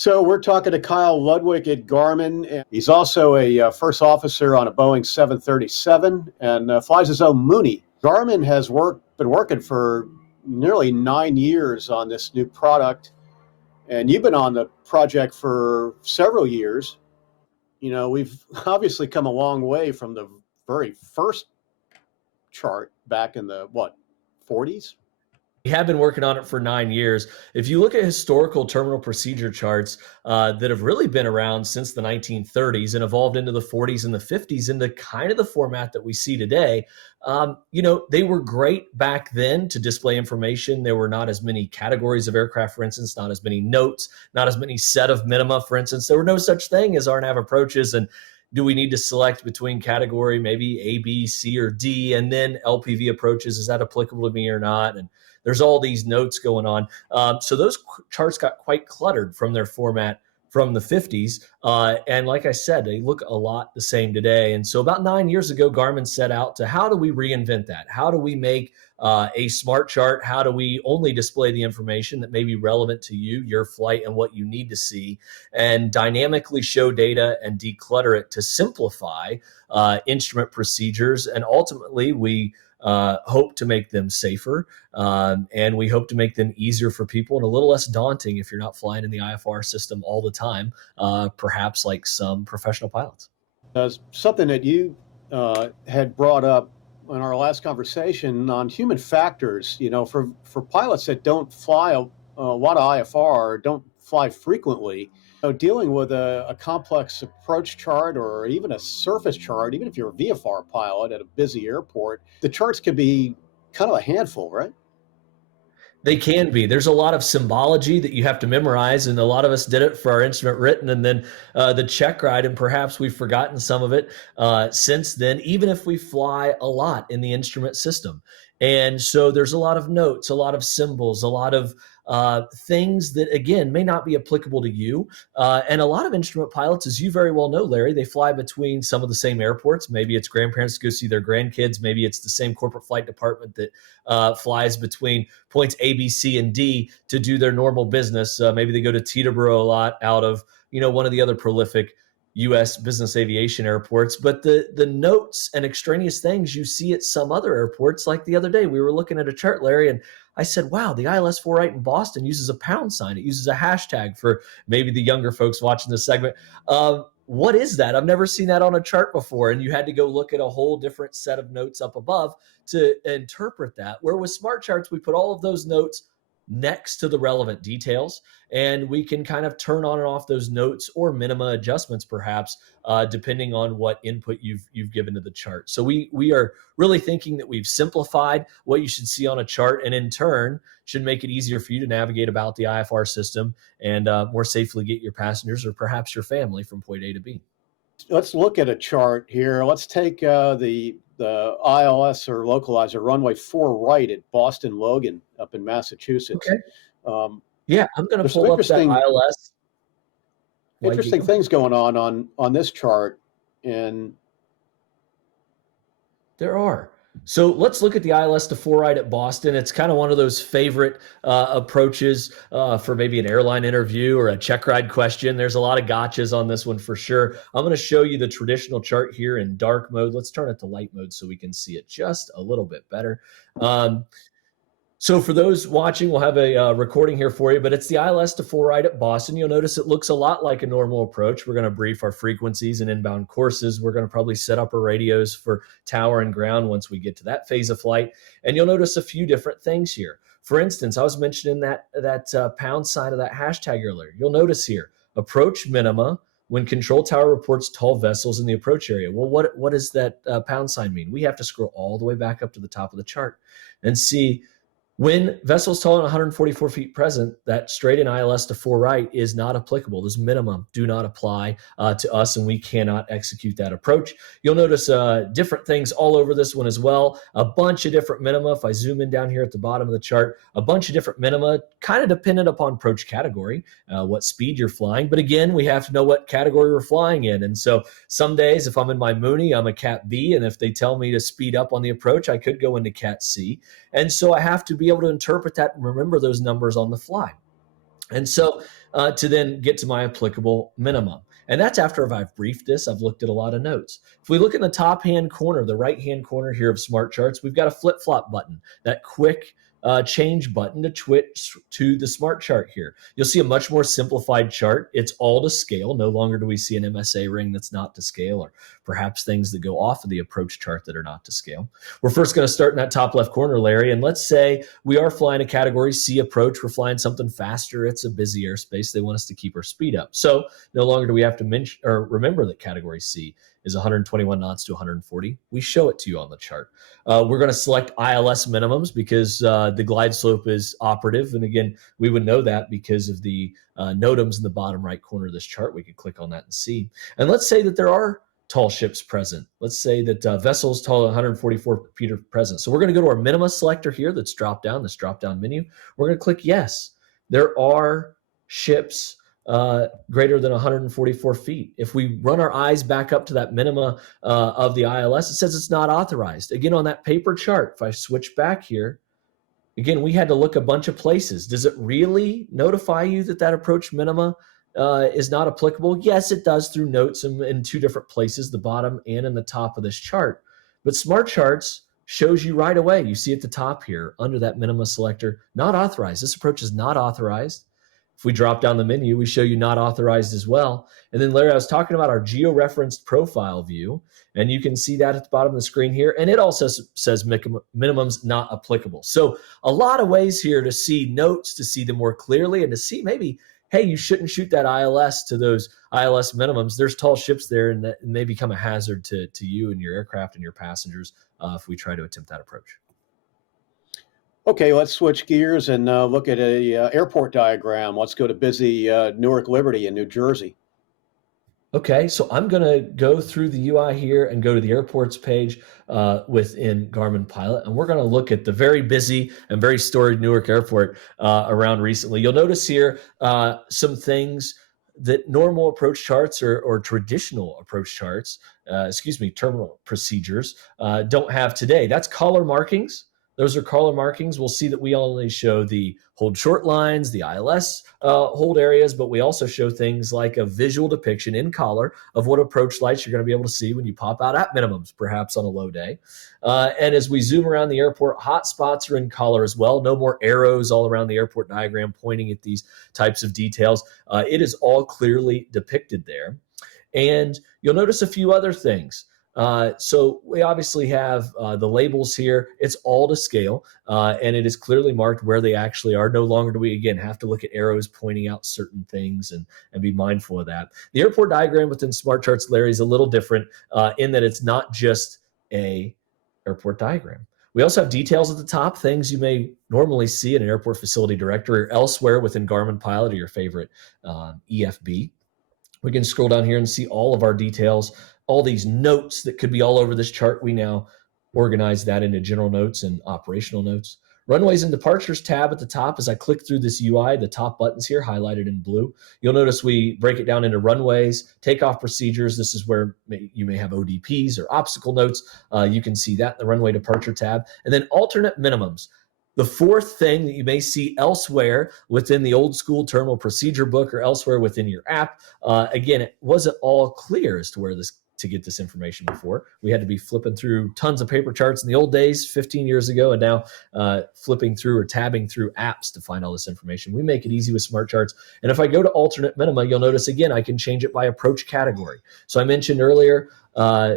So we're talking to Kyle Ludwick at Garmin. And he's also a first officer on a Boeing 737 and flies his own Mooney. Garmin has been working for nearly 9 years on this new product, and you've been on the project for several years. You know, we've obviously come a long way from the very first chart back in the 40s. We have been working on it for 9 years. If you look at historical terminal procedure charts that have really been around since the 1930s and evolved into the 40s and the 50s into kind of the format that we see today, they were great back then to display information. There were not as many categories of aircraft, for instance, not as many notes, not as many set of minima, for instance. There were no such thing as RNAV approaches. And do we need to select between category, maybe A, B, C, or D, and then LPV approaches? Is that applicable to me or not? And there's all these notes going on. So those charts got quite cluttered from their format from the 50s. And like I said, they look a lot the same today. And so about 9 years ago, Garmin set out to how do we reinvent that? How do we make a smart chart? How do we only display the information that may be relevant to you, your flight, and what you need to see, and dynamically show data and declutter it to simplify instrument procedures? And ultimately, we hope to make them safer, and we hope to make them easier for people and a little less daunting if you're not flying in the IFR system all the time, perhaps like some professional pilots. Something that you had brought up in our last conversation on human factors, for pilots that don't fly a lot of IFR, don't fly frequently, dealing with a complex approach chart or even a surface chart, even if you're a VFR pilot at a busy airport, the charts can be kind of a handful, right? They can be. There's a lot of symbology that you have to memorize, and a lot of us did it for our instrument written and then the check ride, and perhaps we've forgotten some of it since then, even if we fly a lot in the instrument system. And so there's a lot of notes, a lot of symbols, a lot of things that, again, may not be applicable to you. And a lot of instrument pilots, as you very well know, Larry, they fly between some of the same airports. Maybe it's grandparents to go see their grandkids. Maybe it's the same corporate flight department that flies between points A, B, C, and D to do their normal business. Maybe they go to Teterboro a lot out of, one of the other prolific U.S. business aviation airports. But the notes and extraneous things you see at some other airports, like the other day, we were looking at a chart, Larry, and I said, wow, the ILS 48 in Boston uses a pound sign. It uses a hashtag for maybe the younger folks watching this segment. What is that? I've never seen that on a chart before. And you had to go look at a whole different set of notes up above to interpret that. Where with smart charts, we put all of those notes next to the relevant details, and we can kind of turn on and off those notes or minima adjustments, perhaps, depending on what input you've given to the chart. So we are really thinking that we've simplified what you should see on a chart, and in turn should make it easier for you to navigate about the IFR system and more safely get your passengers or perhaps your family from point A to B. Let's look at a chart here. Let's take the ILS or localizer runway 4 right at Boston Logan up in Massachusetts. Okay. Yeah, I'm going to pull up that ILS. Interesting things going on this chart, and there are. So let's look at the ILS to 4 right at Boston. It's kind of one of those favorite approaches for maybe an airline interview or a check ride question. There's a lot of gotchas on this one for sure. I'm going to show you the traditional chart here in dark mode. Let's turn it to light mode so we can see it just a little bit better. So for those watching, we'll have a recording here for you, but it's the ILS to 4 right at Boston. You'll notice it looks a lot like a normal approach. We're going to brief our frequencies and inbound courses. We're going to probably set up our radios for tower and ground once we get to that phase of flight. And you'll notice a few different things here. For instance, I was mentioning that pound sign of that hashtag earlier. You'll notice here, approach minima when control tower reports tall vessels in the approach area. Well, what does that pound sign mean? We have to scroll all the way back up to the top of the chart and see when vessels taller than 144 feet present, that straight in ILS to 4 right is not applicable. Those minimum do not apply to us, and we cannot execute that approach. You'll notice different things all over this one as well. A bunch of different minima. If I zoom in down here at the bottom of the chart, a bunch of different minima, kind of dependent upon approach category, what speed you're flying. But again, we have to know what category we're flying in. And so some days, if I'm in my Mooney, I'm a Cat B, and if they tell me to speed up on the approach, I could go into Cat C. And so I have to be able to interpret that and remember those numbers on the fly. And so to then get to my applicable minimum. And that's after I've briefed this, I've looked at a lot of notes. If we look in the top hand corner, the right hand corner here of SmartCharts, we've got a flip flop button, that quick change button to switch to the smart chart here. You'll see a much more simplified chart. It's all to scale. No longer do we see an MSA ring that's not to scale, or perhaps things that go off of the approach chart that are not to scale. We're first going to start in that top left corner, Larry, and let's say we are flying a category C approach. We're flying something faster. It's a busy airspace. They want us to keep our speed up. So no longer do we have to mention or remember that category C is 121 knots to 140. We show it to you on the chart. We're going to select ILS minimums because the glide slope is operative. And again, we would know that because of the NOTAMs in the bottom right corner of this chart. We could click on that and see. And let's say that there are tall ships present. Let's say that vessels tall 144 feet are present. So we're going to go to our minima selector here that's dropped down, this drop-down menu. We're going to click yes. There are ships greater than 144 feet. If we run our eyes back up to that minima of the ILS, it says it's not authorized. Again, on that paper chart, if I switch back here, again, we had to look a bunch of places. Does it really notify you that that approach minima is not applicable? Yes, it does through notes in two different places, the bottom and in the top of this chart. But SmartCharts shows you right away. You see at the top here under that minima selector, not authorized. This approach is not authorized. If we drop down the menu, we show you not authorized as well. And then Larry, I was talking about our geo-referenced profile view, and you can see that at the bottom of the screen here. And it also says minimums not applicable. So a lot of ways here to see notes, to see them more clearly, and to see maybe, hey, you shouldn't shoot that ILS to those ILS minimums. There's tall ships there, and that may become a hazard to you and your aircraft and your passengers if we try to attempt that approach. Okay, let's switch gears and look at a airport diagram. Let's go to busy Newark Liberty in New Jersey. Okay, so I'm going to go through the UI here and go to the airports page within Garmin Pilot, and we're going to look at the very busy and very storied Newark Airport around recently. You'll notice here some things that normal approach charts or traditional approach charts, terminal procedures don't have today. That's color markings. Those are color markings. We'll see that we only show the hold short lines, the ILS hold areas, but we also show things like a visual depiction in color of what approach lights you're going to be able to see when you pop out at minimums, perhaps on a low day. And as we zoom around the airport, hot spots are in color as well. No more arrows all around the airport diagram pointing at these types of details. It is all clearly depicted there. And you'll notice a few other things. So we obviously have the labels here. It's all to scale, and it is clearly marked where they actually are. No longer do we, again, have to look at arrows pointing out certain things and be mindful of that. The airport diagram within SmartCharts, Larry, is a little different in that it's not just a airport diagram. We also have details at the top, things you may normally see in an airport facility directory or elsewhere within Garmin Pilot or your favorite EFB. We can scroll down here and see all of our details, all these notes that could be all over this chart. We now organize that into general notes and operational notes. Runways and departures tab at the top. As I click through this UI, the top buttons here highlighted in blue, you'll notice we break it down into runways, takeoff procedures. This is where you may have ODPs or obstacle notes. You can see that in the runway departure tab. And then alternate minimums. The fourth thing that you may see elsewhere within the old school terminal procedure book or elsewhere within your app. Again, it wasn't all clear as to where to get this information before. We had to be flipping through tons of paper charts in the old days, 15 years ago, and now flipping through or tabbing through apps to find all this information. We make it easy with SmartCharts. And if I go to alternate minima, you'll notice, again, I can change it by approach category. So I mentioned earlier,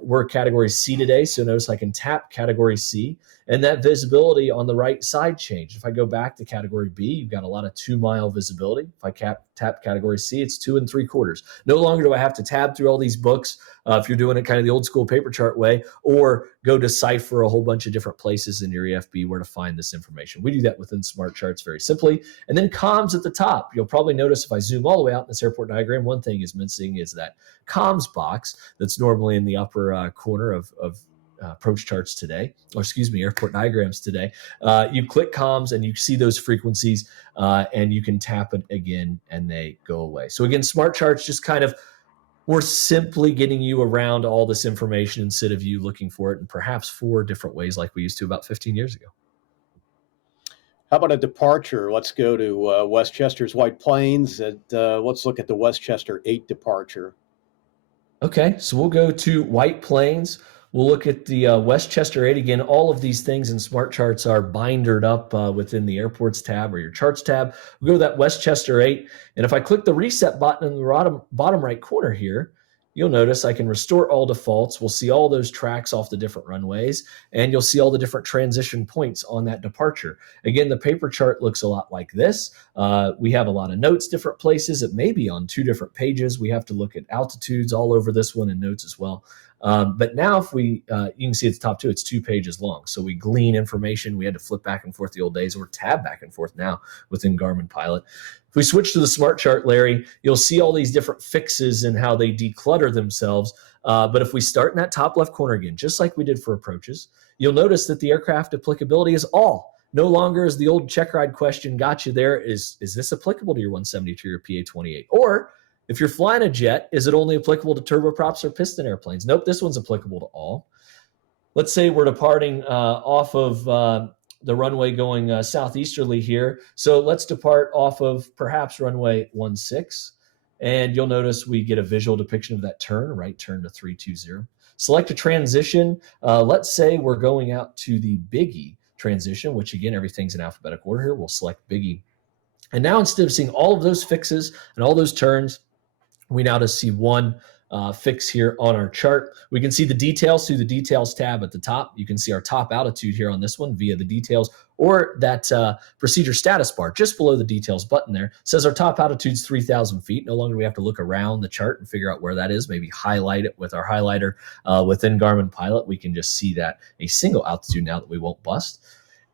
we're category C today, so notice I can tap category C, and that visibility on the right side changed. If I go back to category B, you've got a lot of 2-mile visibility. If I tap category C, it's 2 3/4. No longer do I have to tab through all these books if you're doing it kind of the old school paper chart way, or go decipher a whole bunch of different places in your EFB where to find this information. We do that within SmartCharts very simply. And then comms at the top. You'll probably notice if I zoom all the way out in this airport diagram, one thing is missing is that comms box that's normally in the upper corner of approach charts today, or excuse me, airport diagrams today. You click comms and you see those frequencies and you can tap it again and they go away. So again, SmartCharts just kind of more simply getting you around all this information instead of you looking for it in perhaps 4 different ways like we used to about 15 years ago. How about a departure? Let's go to Westchester's White Plains. And let's look at the Westchester 8 departure. Okay, so we'll go to White Plains. We'll look at the Westchester 8 again. All of these things in SmartCharts are bindered up within the Airports tab or your Charts tab. We'll go to that Westchester 8. And if I click the reset button in the bottom right corner here, you'll notice I can restore all defaults. We'll see all those tracks off the different runways, and you'll see all the different transition points on that departure. Again, the paper chart looks a lot like this. We have a lot of notes, different places. It may be on 2 different pages. We have to look at altitudes all over this one and notes as well. But now if we, you can see at the top too, it's 2 pages long. So we glean information. We had to flip back and forth the old days, or tab back and forth now within Garmin Pilot. If we switch to the Smart Chart, Larry, you'll see all these different fixes and how they declutter themselves. But if we start in that top left corner again, just like we did for approaches, you'll notice that the aircraft applicability is all. No longer is the old check ride question got you there. Is this applicable to your 172 or PA-28? Or if you're flying a jet, is it only applicable to turboprops or piston airplanes? Nope, this one's applicable to all. Let's say we're departing off of the runway going southeasterly here. So let's depart off of perhaps runway 16. And you'll notice we get a visual depiction of that turn, right turn to 320. Select a transition. Let's say we're going out to the Biggie transition, which again, everything's in alphabetical order here. We'll select Biggie. And now instead of seeing all of those fixes and all those turns, we now just see one fix here on our chart. We can see the details through the details tab at the top. You can see our top altitude here on this one via the details, or that procedure status bar just below the details button there says our top altitude is 3,000 feet. No longer do we have to look around the chart and figure out where that is, maybe highlight it with our highlighter within Garmin Pilot. We can just see that a single altitude now that we won't bust.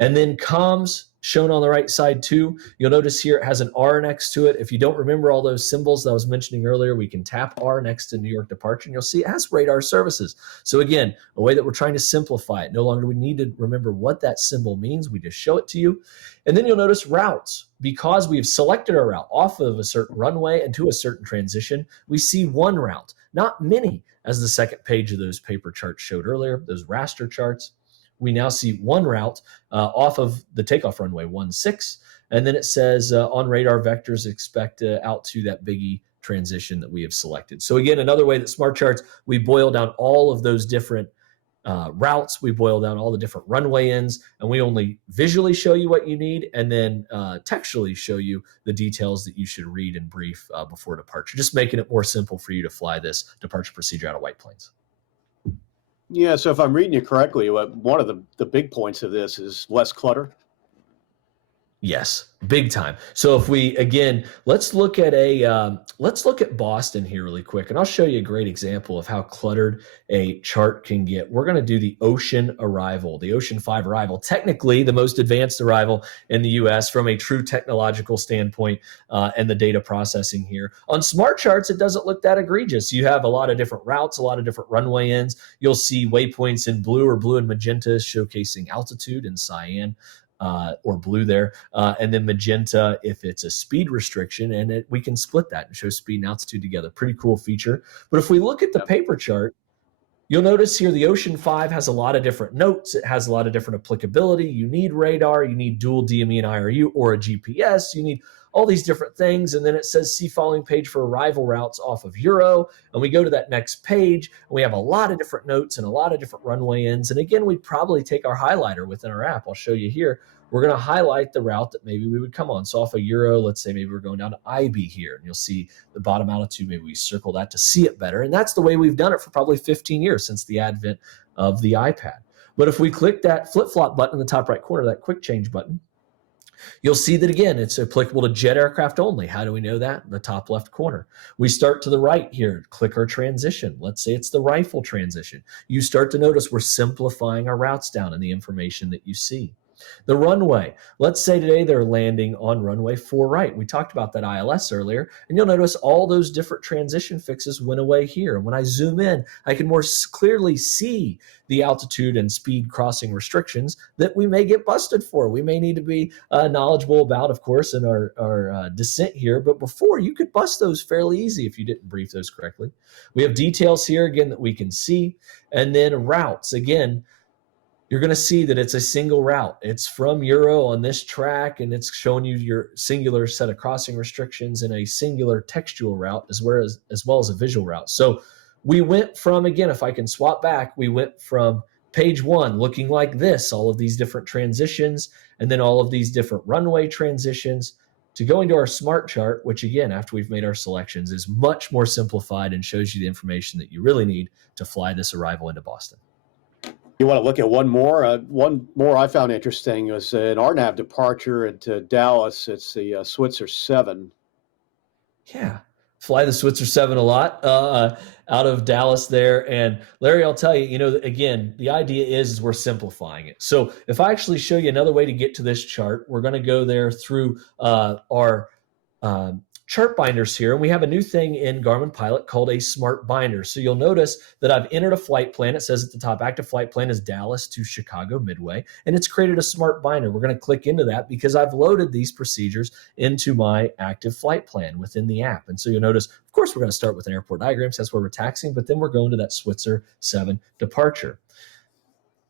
And then comms shown on the right side too. You'll notice here it has an R next to it. If you don't remember all those symbols that I was mentioning earlier, we can tap R next to New York departure, and you'll see it has radar services. So again, a way that we're trying to simplify it. No longer do we need to remember what that symbol means. We just show it to you. And then you'll notice routes. Because we've selected our route off of a certain runway and to a certain transition, we see one route, not many, as the second page of those paper charts showed earlier, those raster charts. We now see one route off of the takeoff runway 16, and then it says on radar vectors expect out to that Biggie transition that we have selected. So again, another way that SmartCharts, we boil down all of those different routes, we boil down all the different runway ends, and we only visually show you what you need, and then textually show you the details that you should read and brief before departure, just making it more simple for you to fly this departure procedure out of White Plains. Yeah, so if I'm reading you correctly, one of the big points of this is less clutter. Yes, big time. So if we, again, let's look at Boston here really quick, and I'll show you a great example of how cluttered a chart can get. We're going to do the Ocean arrival, the Ocean 5 arrival, technically the most advanced arrival in the US from a true technological standpoint and the data processing here. On SmartCharts, it doesn't look that egregious. You have a lot of different routes, a lot of different runway ends. You'll see waypoints in blue or blue and magenta showcasing altitude, and cyan or blue there, and then magenta if it's a speed restriction, and we can split that and show speed and altitude together. Pretty cool feature. But if we look at the paper chart, you'll notice here the Ocean 5 has a lot of different notes. It has a lot of different applicability. You need radar, you need dual DME and IRU, or a GPS. You need all these different things. And then it says see following page for arrival routes off of Euro. And we go to that next page, and we have a lot of different notes and a lot of different runway ends. And again, we'd probably take our highlighter within our app. I'll show you here. We're going to highlight the route that maybe we would come on. So off of Euro, let's say maybe we're going down to IB here, and you'll see the bottom altitude. Maybe we circle that to see it better. And that's the way we've done it for probably 15 years since the advent of the iPad. But if we click that flip-flop button in the top right corner, that quick change button, you'll see that again, it's applicable to jet aircraft only. How do we know that? The top left corner. We start to the right here, click our transition. Let's say it's the rifle transition. You start to notice we're simplifying our routes down and the information that you see. The runway, let's say today they're landing on runway 4 right. We talked about that ILS earlier, and you'll notice all those different transition fixes went away here. And when I zoom in, I can more clearly see the altitude and speed crossing restrictions that we may get busted for. We may need to be knowledgeable about, of course, in our descent here, but before you could bust those fairly easy if you didn't brief those correctly. We have details here, again, that we can see, and then routes, again, you're going to see that it's a single route. It's from Euro on this track, and it's showing you your singular set of crossing restrictions and a singular textual route as well as a visual route. So we went from, again, if I can swap back, we went from page one looking like this, all of these different transitions, and then all of these different runway transitions, to going to our smart chart, which again, after we've made our selections, is much more simplified and shows you the information that you really need to fly this arrival into Boston. You want to look at one more? One more I found interesting was an RNAV departure into Dallas. It's the Switzer 7. Yeah, fly the Switzer 7 a lot out of Dallas there. And Larry, I'll tell you, again, the idea is we're simplifying it. So if I actually show you another way to get to this chart, we're going to go there through our chart binders here, and we have a new thing in Garmin Pilot called a smart binder. So you'll notice that I've entered a flight plan. It says at the top, active flight plan is Dallas to Chicago Midway, and it's created a smart binder. We're going to click into that because I've loaded these procedures into my active flight plan within the app. And so you'll notice, of course, we're going to start with an airport diagram. So that's where we're taxiing, but then we're going to that Switzer 7 departure.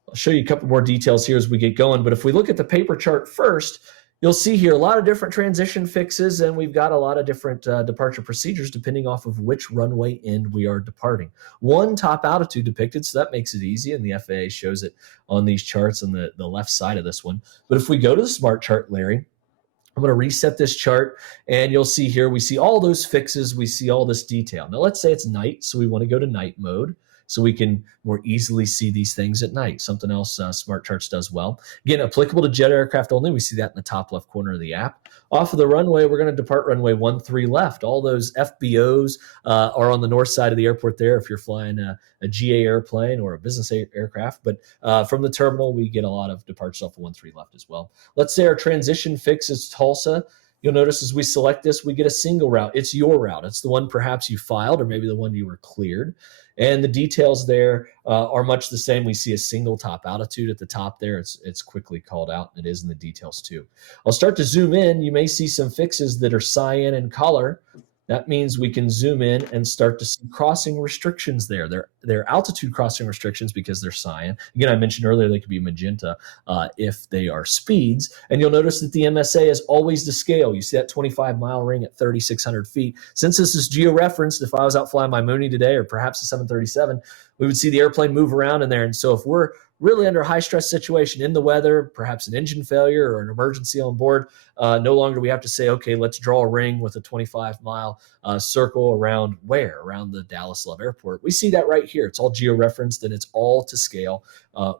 I'll show you a couple more details here as we get going, but if we look at the paper chart first, you'll see here a lot of different transition fixes, and we've got a lot of different departure procedures depending off of which runway end we are departing. One top altitude depicted, so that makes it easy, and the FAA shows it on these charts on the left side of this one. But if we go to the smart chart, Larry, I'm going to reset this chart, and you'll see here we see all those fixes. We see all this detail. Now, let's say it's night, so we want to go to night mode, so we can more easily see these things at night. Something else SmartCharts does well. Again, applicable to jet aircraft only. We see that in the top left corner of the app. Off of the runway, we're going to depart runway 13 left. All those FBOs are on the north side of the airport there if you're flying a GA airplane or a business aircraft. But from the terminal, we get a lot of departures off of 13 left as well. Let's say our transition fix is Tulsa. You'll notice as we select this, we get a single route. It's your route. It's the one perhaps you filed or maybe the one you were cleared. And the details there are much the same. We see a single top altitude at the top there. It's quickly called out, and it is in the details too. I'll start to zoom in. You may see some fixes that are cyan in color. That means we can zoom in and start to see crossing restrictions there. They're altitude crossing restrictions because they're cyan. Again, I mentioned earlier they could be magenta if they are speeds. And you'll notice that the MSA is always to scale. You see that 25-mile ring at 3,600 feet. Since this is geo-referenced, if I was out flying my Mooney today or perhaps a 737, we would see the airplane move around in there. And so if we're really under a high-stress situation in the weather, perhaps an engine failure or an emergency on board, no longer we have to say, okay, let's draw a ring with a 25-mile circle around where? Around the Dallas Love Airport. We see that right here. It's all geo-referenced, and it's all to scale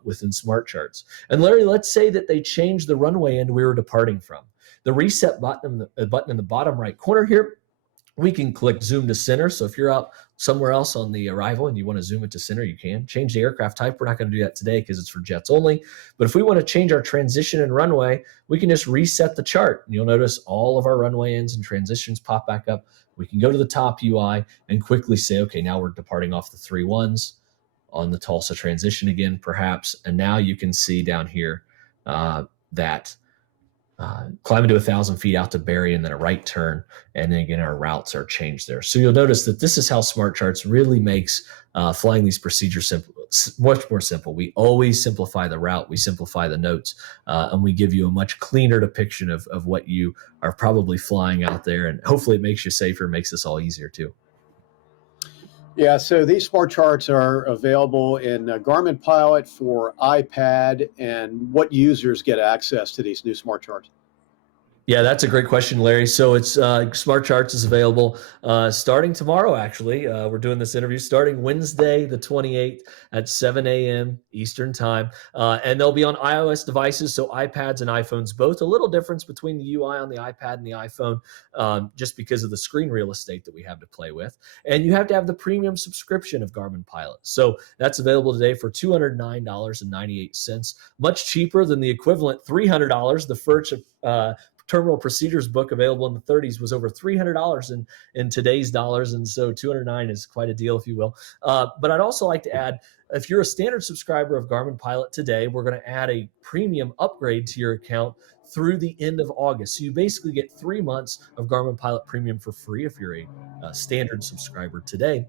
within SmartCharts. And Larry, let's say that they changed the runway end we were departing from. The reset button in the bottom right corner here, we can click zoom to center. So if you're out somewhere else on the arrival and you want to zoom it to center, you can. Change the aircraft type. We're not going to do that today because it's for jets only. But if we want to change our transition and runway, we can just reset the chart. And you'll notice all of our runway ends and transitions pop back up. We can go to the top UI and quickly say, okay, now we're departing off the 3-1s on the Tulsa transition again, perhaps. And now you can see down here that climbing to 1,000 feet out to Barry and then a right turn. And then again, our routes are changed there. So you'll notice that this is how SmartCharts really makes flying these procedures simple, much more simple. We always simplify the route, we simplify the notes, and we give you a much cleaner depiction of what you are probably flying out there. And hopefully it makes you safer, makes this all easier too. Yeah, so these smart charts are available in Garmin Pilot for iPad. And what users get access to these new smart charts? Yeah, that's a great question, Larry. So it's SmartCharts is available starting tomorrow, actually. We're doing this interview starting Wednesday, the 28th at 7 a.m. Eastern time. And they'll be on iOS devices, so iPads and iPhones both. A little difference between the UI on the iPad and the iPhone just because of the screen real estate that we have to play with. And you have to have the premium subscription of Garmin Pilot. So that's available today for $209.98, much cheaper than the equivalent $300. The first terminal procedures book available in the 30s was over $300 in today's dollars, and so $209 is quite a deal, if you will. But I'd also like to add, if you're a standard subscriber of Garmin Pilot today, we're going to add a premium upgrade to your account through the end of August. So you basically get 3 months of Garmin Pilot Premium for free if you're a standard subscriber today.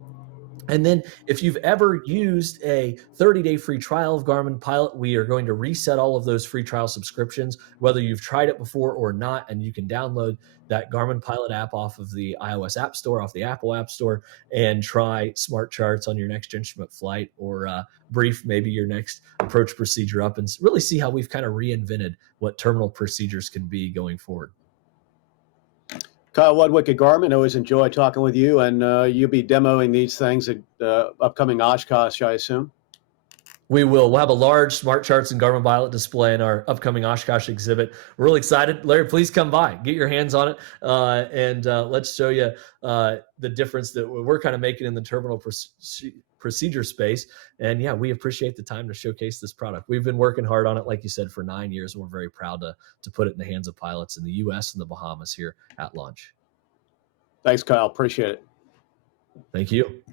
And then if you've ever used a 30-day free trial of Garmin Pilot, we are going to reset all of those free trial subscriptions, whether you've tried it before or not. And you can download that Garmin Pilot app off of the iOS App Store, off the Apple App Store, and try SmartCharts on your next instrument flight, or brief maybe your next approach procedure up, and really see how we've kind of reinvented what terminal procedures can be going forward. Kyle Ludwick at Garmin, always enjoy talking with you, and you'll be demoing these things at upcoming Oshkosh, I assume. We will. We'll have a large SmartCharts and Garmin Pilot display in our upcoming Oshkosh exhibit. We're really excited. Larry, please come by, get your hands on it, and let's show you the difference that we're kind of making in the terminal procedure space. And yeah, we appreciate the time to showcase this product. We've been working hard on it, like you said, for 9 years, and we're very proud to put it in the hands of pilots in the U.S. and the Bahamas here at launch. Thanks, Kyle. Appreciate it. Thank you.